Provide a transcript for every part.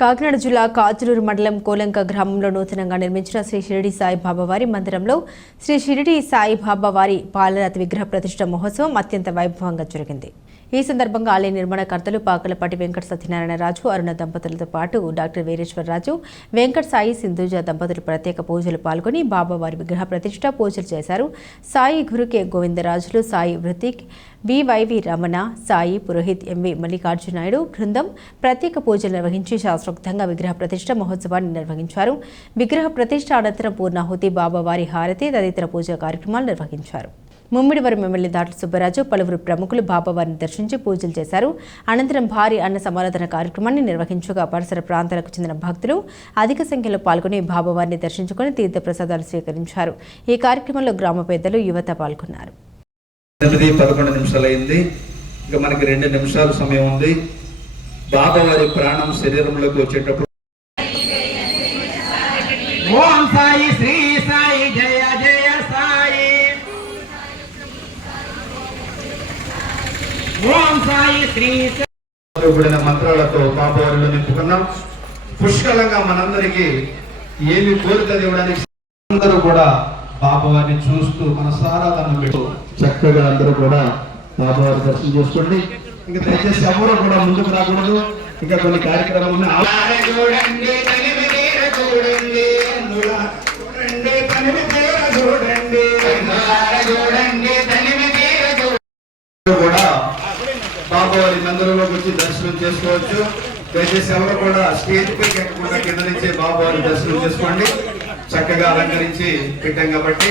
కాకినాడ జిల్లా కాజులూరు మండలం కోలంక గ్రామంలో నూతనంగా నిర్మించిన శ్రీ షిరిడి సాయిబాబా వారి మందిరంలో శ్రీ షిరిడి సాయిబాబా వారి పాలరాతి విగ్రహ ప్రతిష్ట మహోత్సవం అత్యంత వైభవంగా జరిగింది. ఈ సందర్భంగా ఆలయ నిర్మాణకర్తలు పాకలపాటి వెంకట సత్యనారాయణ రాజు అరుణ దంపతులతో పాటు డాక్టర్ వీరేశ్వరరాజు వెంకట సాయి సింధుజ దంపతులు ప్రత్యేక పూజలు పాల్గొని బాబావారి విగ్రహ ప్రతిష్ట పూజలు చేశారు. సాయి గురుకే గోవిందరాజులు సాయి వృతిక్ వివైవి రమణ సాయి పురోహిత్ ఎంవి మల్లికార్జునాయుడు బృందం ప్రత్యేక పూజలు నిర్వహించి శాస్త్రోక్తంగా విగ్రహ ప్రతిష్ట మహోత్సవాన్ని నిర్వహించారు. విగ్రహ ప్రతిష్ట అనంతరం పూర్ణాహుతి బాబావారి హారతి తదితర పూజా కార్యక్రమాలు నిర్వహించారు. ముమ్మిడివరం ఎమ్మెల్యే దాట్ల సుబ్బరాజు పలువురు ప్రముఖులు బాబావారిని దర్శించి పూజలు చేశారు. అనంతరం భారీ అన్న సమారాధన కార్యక్రమాన్ని నిర్వహించగా పరిసర ప్రాంతాలకు చెందిన భక్తులు అధిక సంఖ్యలో పాల్గొని బాబావారిని దర్శించుకుని తీర్థప్రసాదాలు స్వీకరించారు. ఈ కార్యక్రమంలో గ్రామ పెద్దలు యువత పాల్గొన్నారు. ఎనిమిది పదకొండు నిమిషాలు అయింది ఇంకా మనకి రెండు నిమిషాల సమయం ఉంది. బాబావారి ప్రాణం శరీరంలోకి వచ్చేటప్పుడు ఓం సాయి కూడిన మంత్రాలతో బాబావారిలో నింపుకున్నాం. పుష్కలంగా మనందరికీ ఏమి కోరికలు ఇవ్వడానికి అందరూ కూడా బాబావారిని చూస్తూ మన సారా దండం పెట్టు. చక్కగా అందరూ కూడా బాబావారి దర్శనం చేసుకోండి. ఇంకా దయచేసి ఎవరు కూడా ముందుకు రాకూడదు. ఇంకా కొన్ని కార్యక్రమాలు ఉన్నాయి. బాబావారి మందిరంలోకి వచ్చి దర్శనం చేసుకోవచ్చు. దయచేసి ఎవరు కూడా స్టేజ్ పై ఎక్కకుండా కింద నుంచే బాబు దర్శనం చేసుకోండి. చక్కగా అలంకరించి పెట్టాం కాబట్టి.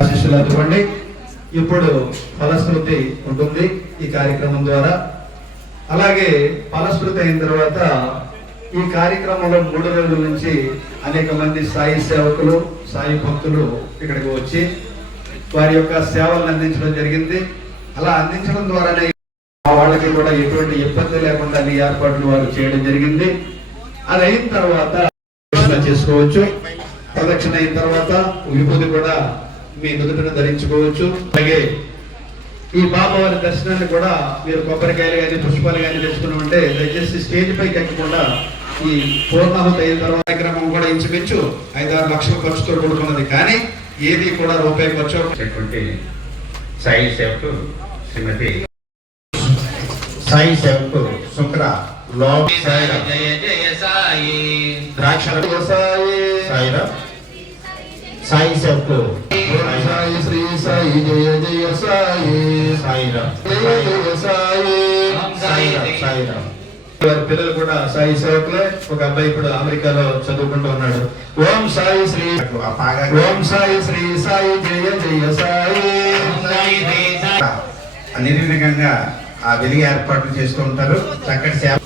ఆశీస్సులు అందుకోండి ఇప్పుడు ఫలశ్రుతి ఉంటుంది ఈ కార్యక్రమం ద్వారా. అలాగే ఫలశ్రుతి అయిన తర్వాత ఈ కార్యక్రమంలో మూడు రోజుల నుంచి అనేక మంది సాయి సేవకులు సాయి భక్తులు ఇక్కడికి వచ్చి వారి యొక్క సేవలను అందించడం జరిగింది. అలా అందించడం ద్వారానే వాళ్ళకి కూడా ఎటువంటి ఇబ్బంది లేకుండా అన్ని ఏర్పాట్లు వారు చేయడం జరిగింది. అది అయిన తర్వాత చేసుకోవచ్చు. ప్రదక్షిణ అయిన తర్వాత విభూతి కూడా మీ నుదుటిన ధరించుకోవచ్చు. అలాగే ఈ బాబావారి దర్శనాన్ని కూడా మీరు కొబ్బరికాయలు కానీ పుష్పాలు కానీ తెచ్చుకుని ఉంటే దయచేసి స్టేజ్ పైకి ఎక్కకుండా ఈ పూర్ణాహుతి అయిన తర్వాత కార్యక్రమం కూడా ఇంచుమించు ఐదారు లక్షల ఖర్చుతో కూడుకున్నది. కానీ ఏది కూడా రూపాయి ఖర్చు సాయి సేవకు శ్రీమతి సాయి సేవకు శుక్ర లోక్ సాయిరామ్. జయ జయ సాయి. ద్రాక్ష సాయిరామ్. సాయి సేవకు సాయి శ్రీ సాయి జయ జయ సాయి. సాయిరామ్. సాయి. సాయిరామ్. సాయిరామ్. వారి పిల్లలు కూడా సాయి సేవకులే ఒక అబ్బాయి ఇప్పుడు అమెరికాలో చదువుకుంటూ ఉన్నాడు. ఓం సాయి శ్రీ ఓం సాయి శ్రీ సాయి జయ జయ సాయి. సాయి శ్రీ సాయి. నిర్విఘ్నంగా ఆ వెలుగు ఏర్పాట్లు చేస్తూ ఉంటారు. చక్కటి సేవ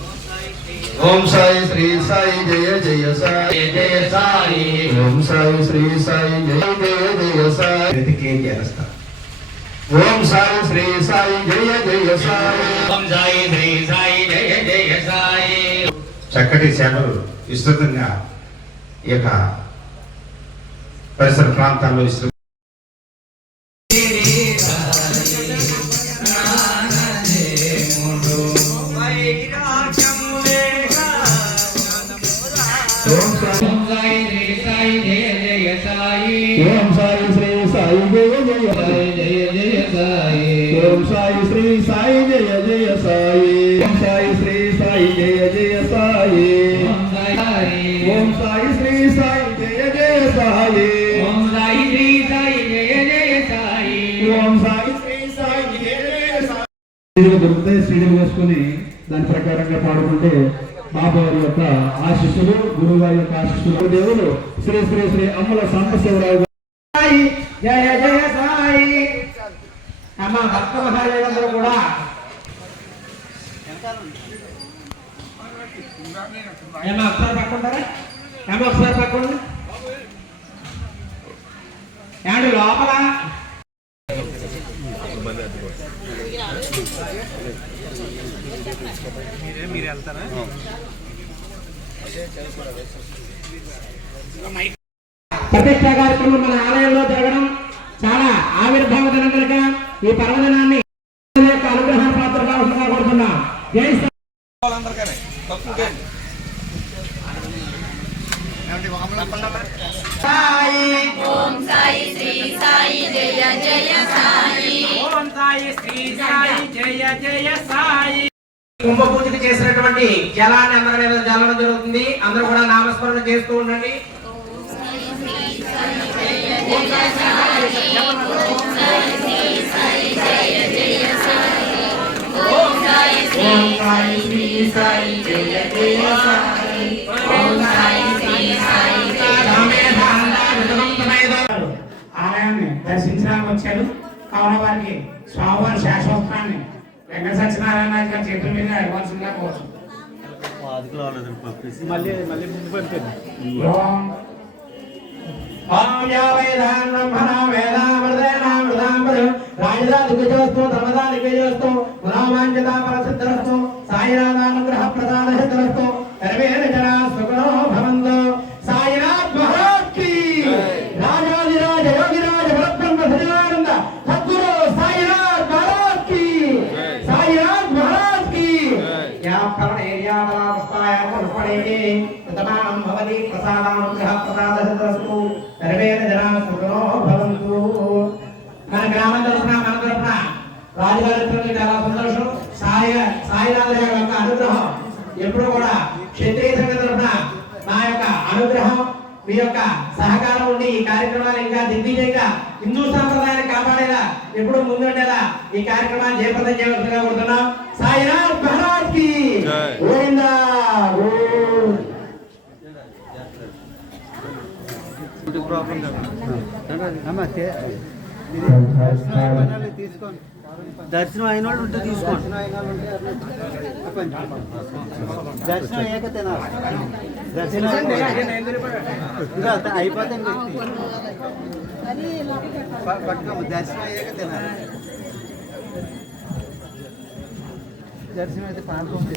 ఓం సాయి శ్రీ సాయి జయ జయ సాయి. జయ సాయి. ఓం సాయి శ్రీ సాయి జయ జయ జయ సాయి. వెతికి చేస్తారు ఓం సాయి శ్రీ సాయి జయ జయ సాయి. ఓం సాయి శ్రీ సాయి జయ జయ సాయి. చక్కటి సేవలు విస్తృతంగా ఈ యొక్క పరిసర ప్రాంతాల్లో విస్తృత ఓం సాయి శ్రీ సాయి జయ జయ జయ జయ సాయి ఓం సాయి శ్రీ సాయి జయ జయ సాయి ఓం సాయి శ్రీ సాయి జయ జయ సాయి ఓం సాయి శ్రీ సాయి జయ జయ సాయి ఓం సాయి శ్రీ సాయి జయ జయ సాయి ఓం సాయి శ్రీ సాయి జయ జయ సాయి వేసుకుని దాని ప్రకారంగా పాడుకుంటే బాబావారి యొక్క ఆశిస్సులు గురువు గారి యొక్క ఆశిస్సులు. దేవుడు శ్రీ శ్రీ శ్రీ అమ్మల సాంబశివరావు జయ జయ సాయి. అమ్మ భక్త మహాదేవందరూ కూడా. ఏమో ఒకసారి పక్కుంటారా ఏమో ఒకసారి పక్కండి ఏమండి లోపల? ప్రతిష్ట కార్యక్రమం మన ఆలయంలో జరగడం చాలా ఆవిర్భావ దినం కనుక ఈ పర్వదినాన్ని యొక్క అనుగ్రహం పాత్ర కావాల్సిందిగా కోరుతున్నాం. జై శ్రీ- సాయి. ఓం సాయి శ్రీ సాయి జయ జయ సాయి. ఓం సాయి శ్రీ సాయి జయ జయ సాయి. కుంభ పూజకు చేసినటువంటి జలాన్ని అందరి మీద జల్లడం జరుగుతుంది. అందరూ కూడా నామస్మరణ చేస్తూ ఉండండి. ఆలయాన్ని దర్శించడానికి వచ్చారు. కావున వారికి స్వామివారి శాశ్వత వెంకట సత్యనారాయణ గారి చేతుల మీద ఇవ్వాల్సిందిగా కోరు ఓం ఓం. యా వేదాన్ బ్రహ్మణా వేదామృతేనామృతాంబరు రాజదాదిగజోస్తు భవతి ప్రసాదానుగ్రహ ప్రసాదహితరస్తు సర్వేణ జనా సుఖనో భవంతు. మన గ్రామం తరఫున మన తరఫున రాజుగారి చాలా సంతోషం. సాయి సాయినాథ యొక్క అనుగ్రహం ఎప్పుడు కూడా క్షత్రియ సంఘ తరఫున నా యొక్క అనుగ్రహం మీ యొక్క సహకారం ఉండి ఈ కార్యక్రమాలు ఇంకా దిగ్విజయంగా హిందూ సాంప్రదాయాన్ని కాపాడేలా ఎప్పుడు ముందుండేలా ఈ కార్యక్రమాన్ని జయప్రదం చేయవలసిందిగా కోరుతున్నాం. సాయినాథ్ మహారాజ్కి గోవిందా. ప్రాబ్లం నమస్తే. తీసుకోండి. దర్శనం అయిన వాళ్ళు ఉంటే తీసుకోండి. దర్శనం అయ్యాక తినాలి దర్శనం అయిపోతుంది. దర్శనం అయ్యాక తినాలి దర్శనం అయితే పాల్గొంది